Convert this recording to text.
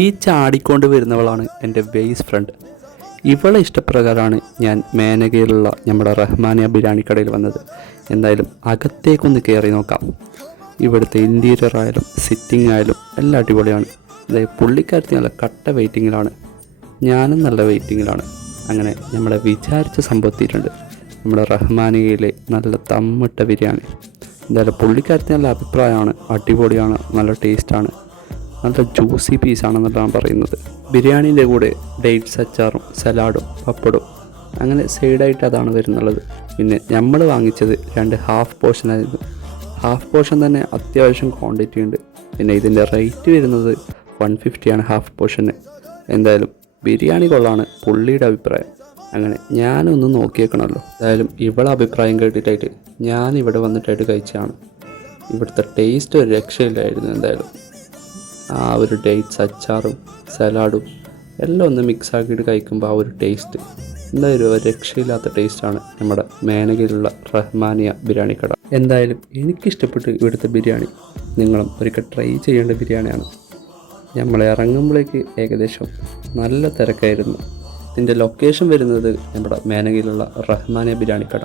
ഈ ചാടിക്കൊണ്ട് വരുന്നവളാണ് എൻ്റെ base front. ഇവളെ ഇഷ്ടപ്രകാരമാണ് ഞാൻ മേനകയിലുള്ള നമ്മുടെ റഹ്മാനിയ ബിരിയാണി കടയിൽ വന്നത്. എന്തായാലും അകത്തേക്കൊന്ന് കയറി നോക്കാം. ഇവിടുത്തെ ഇൻറ്റീരിയർ ആയാലും സിറ്റിംഗ് ആയാലും എല്ലാം അടിപൊളിയാണ്. അതായത് പുള്ളിക്കാരത്തി നല്ല കട്ട വെയിറ്റിങ്ങിലാണ്, ഞാനും നല്ല വെയിറ്റിങ്ങിലാണ്. അങ്ങനെ നമ്മളെ വിചാരിച്ച സംഭവത്തിയിട്ടുണ്ട്. നമ്മുടെ റഹ്മാനിയയിലെ നല്ല തമ്മിട്ട ബിരിയാണി. എന്തായാലും പുള്ളിക്കാരത്തി നല്ല അഭിപ്രായമാണ്, അടിപൊളിയാണ്, നല്ല ടേസ്റ്റാണ്, നല്ല ജ്യൂസി പീസാണെന്നുള്ളതാണ് പറയുന്നത്. ബിരിയാണീൻ്റെ കൂടെ ഡേറ്റ്സ് അച്ചാറും സലാഡും പപ്പടും അങ്ങനെ സൈഡായിട്ട് അതാണ് വരുന്നുള്ളത്. പിന്നെ നമ്മൾ വാങ്ങിച്ചത് 2 ഹാഫ് പോർഷനായിരുന്നു. ഹാഫ് പോർഷൻ തന്നെ അത്യാവശ്യം ക്വാണ്ടിറ്റി ഉണ്ട്. പിന്നെ ഇതിൻ്റെ റേറ്റ് വരുന്നത് 150 ഹാഫ് പോർഷന്. എന്തായാലും ബിരിയാണി കൊള്ളാണ് പുള്ളിയുടെ അഭിപ്രായം. അങ്ങനെ ഞാനൊന്ന് നോക്കിയേക്കണമല്ലോ. എന്തായാലും ഇവളെ അഭിപ്രായം കേട്ടിട്ടായിട്ട് ഞാൻ ഇവിടെ വന്നിട്ടായിട്ട് കഴിച്ചതാണ്. ഇവിടുത്തെ ടേസ്റ്റ് ഒരു രക്ഷയില്ലായിരുന്നു. എന്തായാലും ആ ഒരു ഡേറ്റ്സ് അച്ചാറും സലാഡും എല്ലാം ഒന്ന് മിക്സ് ആക്കിയിട്ട് കഴിക്കുമ്പോൾ ആ ഒരു ടേസ്റ്റ് എന്തായാലും ഒരു രക്ഷയില്ലാത്ത ടേസ്റ്റാണ് നമ്മുടെ മേനകയിലുള്ള റഹ്മാനിയ ബിരിയാണി കട. എന്തായാലും എനിക്കിഷ്ടപ്പെട്ടു ഇവിടുത്തെ ബിരിയാണി. നിങ്ങളും ഒരിക്കൽ ട്രൈ ചെയ്യേണ്ട ബിരിയാണിയാണ്. നമ്മൾ ഇറങ്ങുമ്പോഴേക്ക് ഏകദേശം നല്ല തിരക്കായിരുന്നു. ഇതിൻ്റെ ലൊക്കേഷൻ വരുന്നത് നമ്മുടെ മേനകയിലുള്ള റഹ്മാനിയ ബിരിയാണി കട.